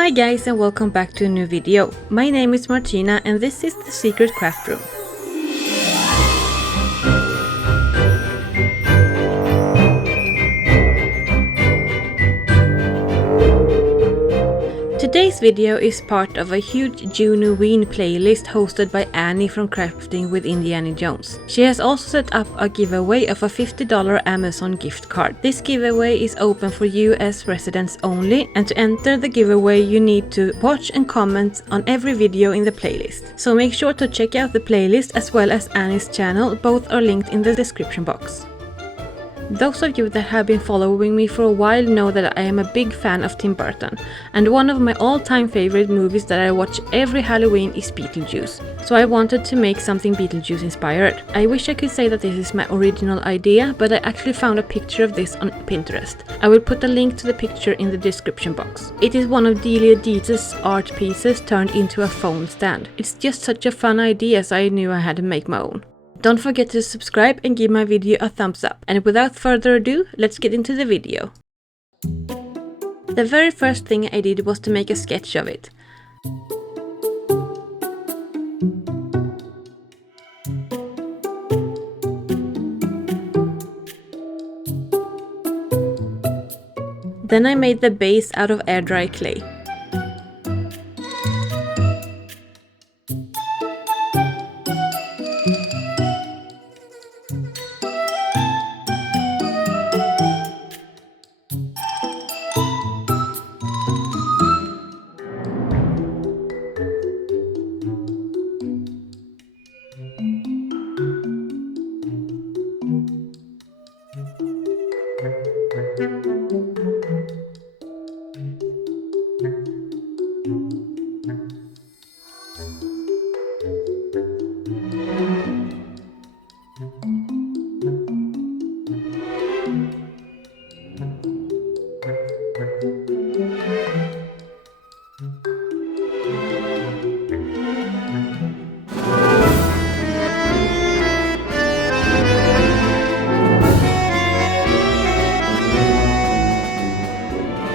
Hi guys and welcome back to a new video. My name is Martina and this is the Secret Craft Room. Today's video is part of a huge Summerween playlist hosted by Annie from Crafting with Indiana Jones. She has also set up a giveaway of a $50 Amazon gift card. This giveaway is open for US residents only, and to enter the giveaway you need to watch and comment on every video in the playlist. So make sure to check out the playlist as well as Annie's channel, both are linked in the description box. Those of you that have been following me for a while know that I am a big fan of Tim Burton, and one of my all-time favorite movies that I watch every Halloween is Beetlejuice. So I wanted to make something Beetlejuice-inspired. I wish I could say that this is my original idea, but I actually found a picture of this on Pinterest. I will put a link to the picture in the description box. It is one of Delia Deetz's art pieces turned into a phone stand. It's just such a fun idea, so I knew I had to make my own. Don't forget to subscribe and give my video a thumbs up. And without further ado, let's get into the video. The very first thing I did was to make a sketch of it. Then I made the base out of air dry clay.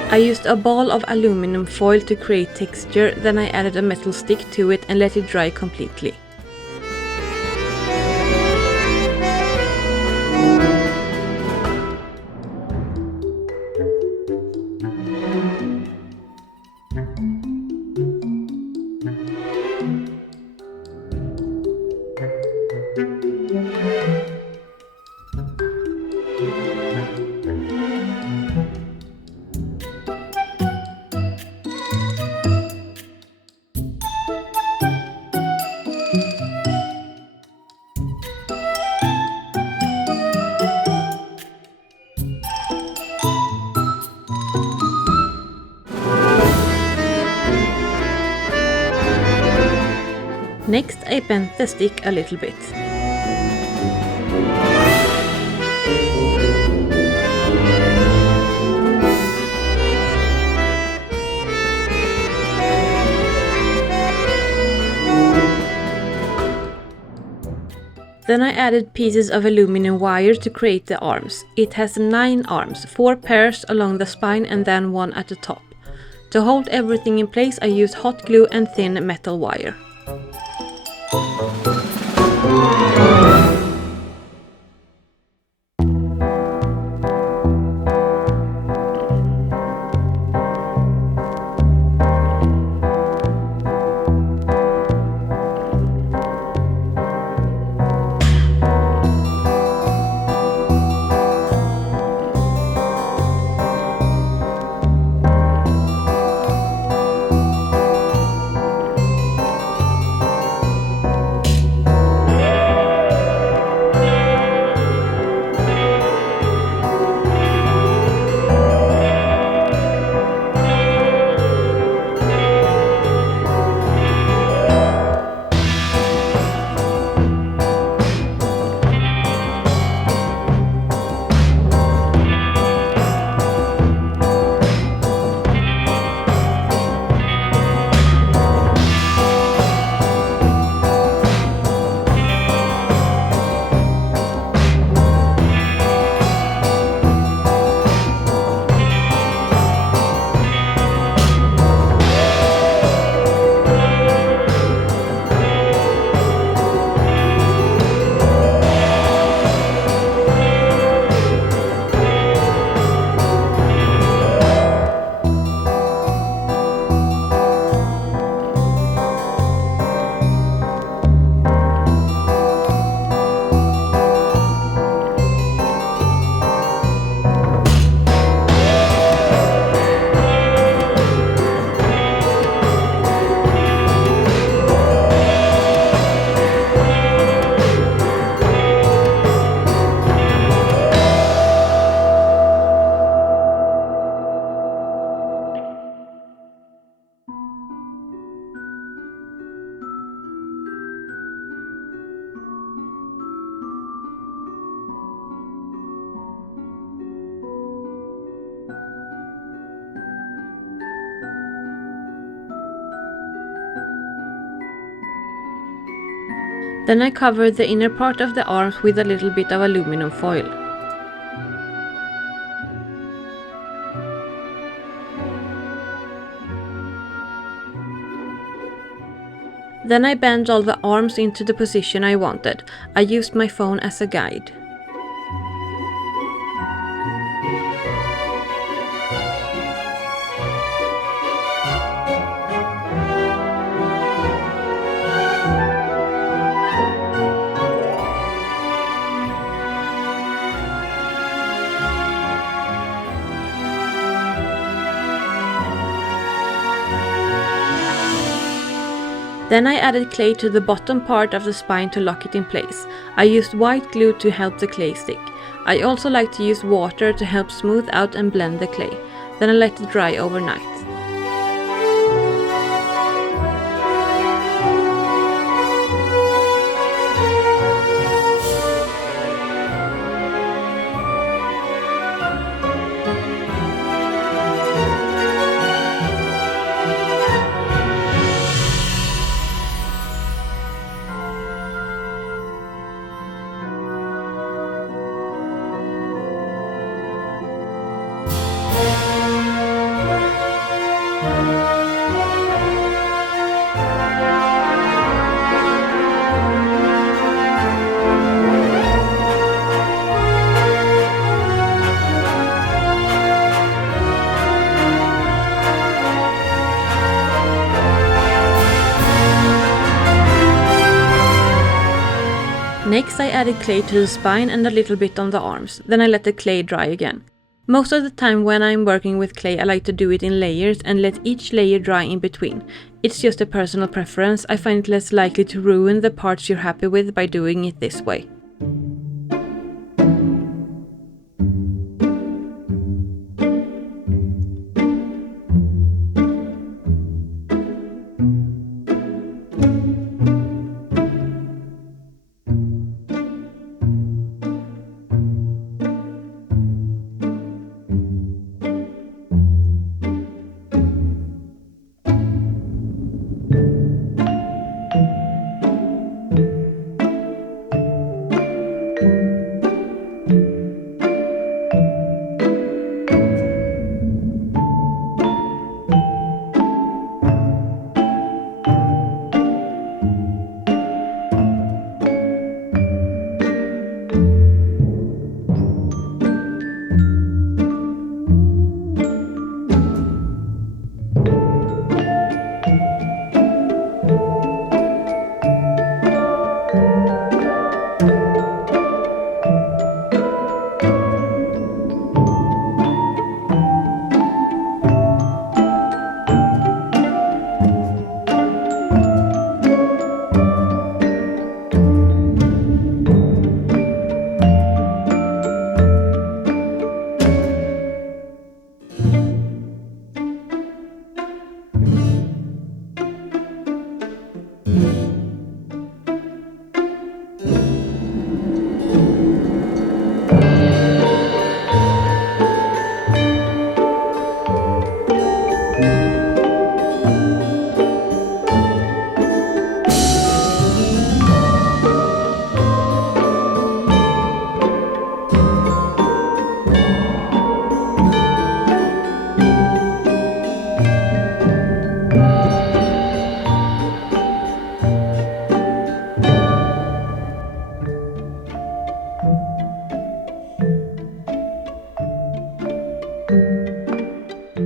I used a ball of aluminum foil to create texture, then I added a metal stick to it and let it dry completely. Next, I bent the stick a little bit. Then I added pieces of aluminum wire to create the arms. It has 9 arms, 4 pairs along the spine and then 1 at the top. To hold everything in place I used hot glue and thin metal wire. Then I covered the inner part of the arms with a little bit of aluminum foil. Then I bent all the arms into the position I wanted. I used my phone as a guide. Then I added clay to the bottom part of the spine to lock it in place. I used white glue to help the clay stick. I also like to use water to help smooth out and blend the clay. Then I let it dry overnight. Next I added clay to the spine and a little bit on the arms, then I let the clay dry again. Most of the time when I'm working with clay I like to do it in layers and let each layer dry in between. It's just a personal preference, I find it less likely to ruin the parts you're happy with by doing it this way.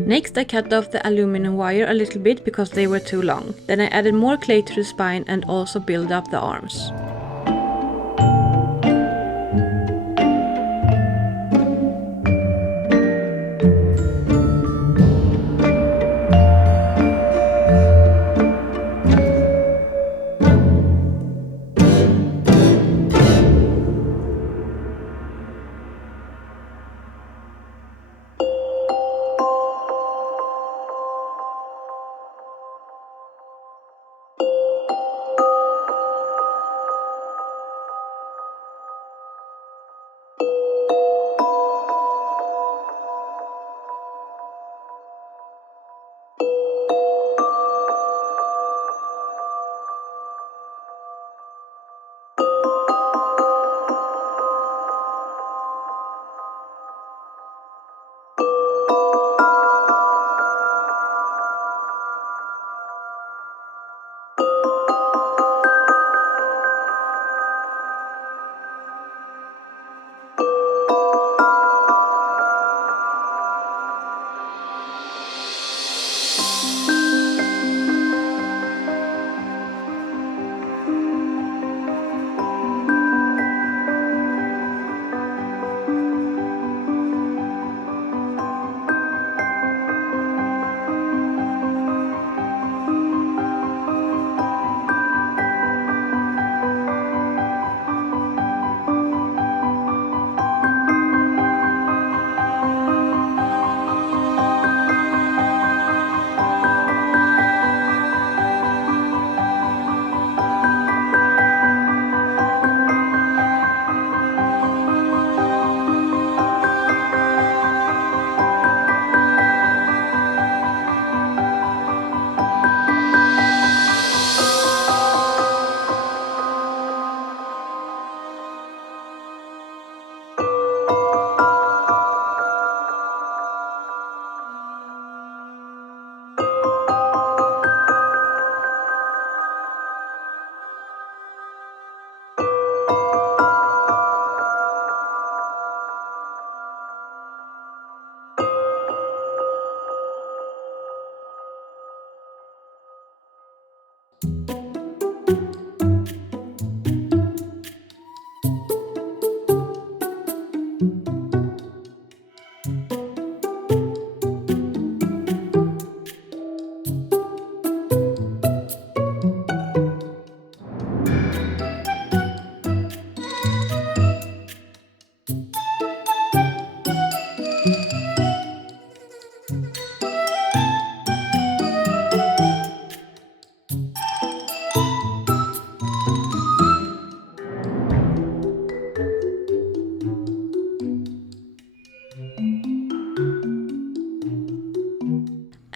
Next I cut off the aluminum wire a little bit because they were too long. Then I added more clay to the spine and also built up the arms.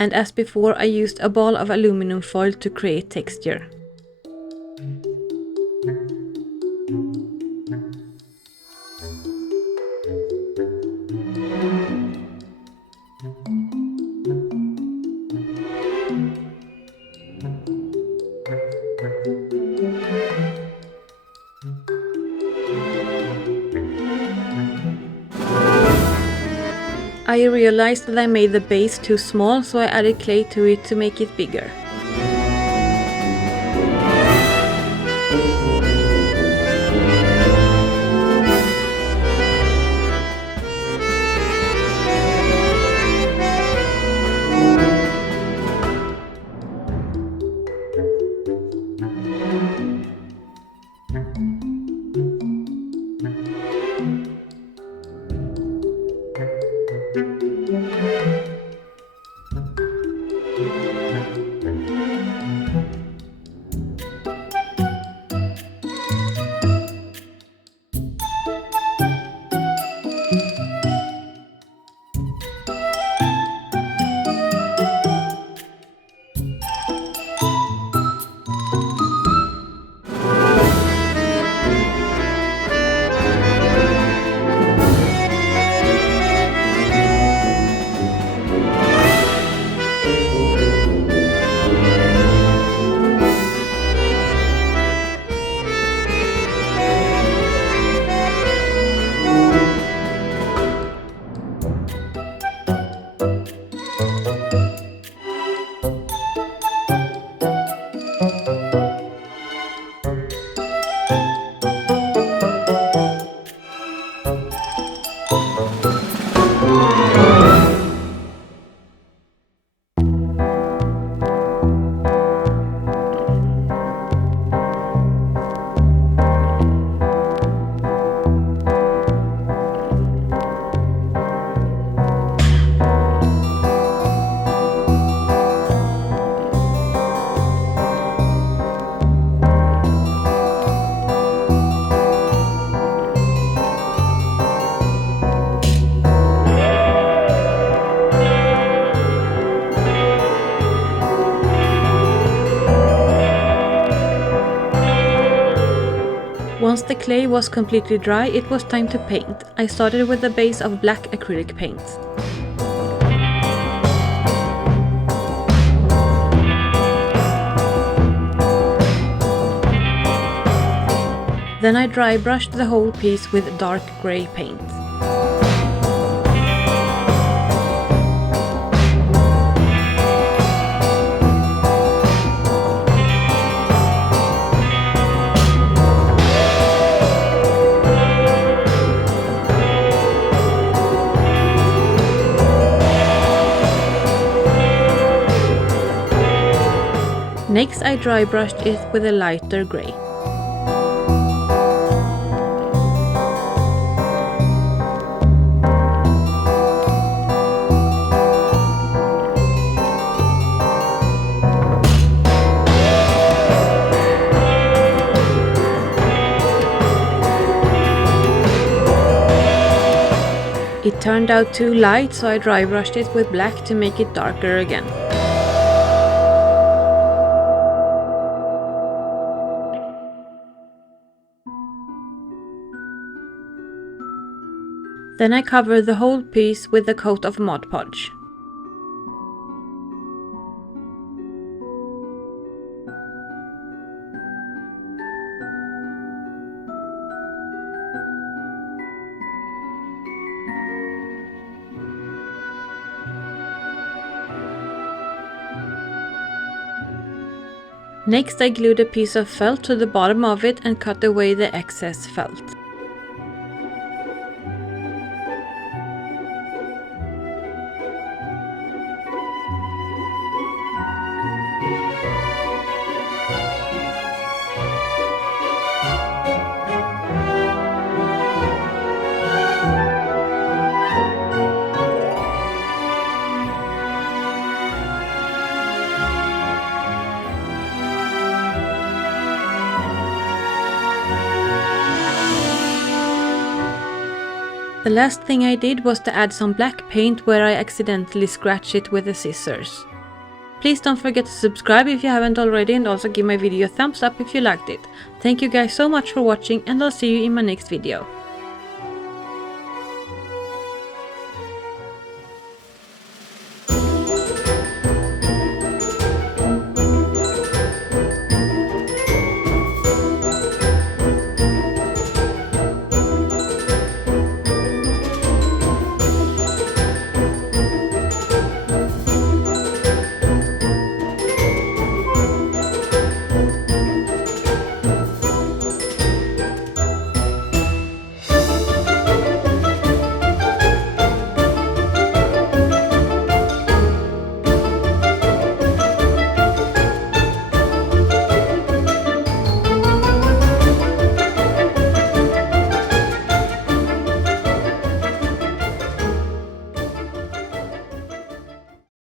And as before, I used a ball of aluminum foil to create texture. I realized that I made the base too small, so I added clay to it to make it bigger. Once the clay was completely dry, it was time to paint. I started with a base of black acrylic paint. Then I dry brushed the whole piece with dark grey paint. Next I dry brushed it with a lighter grey. It turned out too light, so I dry brushed it with black to make it darker again. Then I covered the whole piece with a coat of Mod Podge. Next I glued a piece of felt to the bottom of it and cut away the excess felt. The last thing I did was to add some black paint where I accidentally scratched it with the scissors. Please don't forget to subscribe if you haven't already, and also give my video a thumbs up if you liked it. Thank you guys so much for watching, and I'll see you in my next video.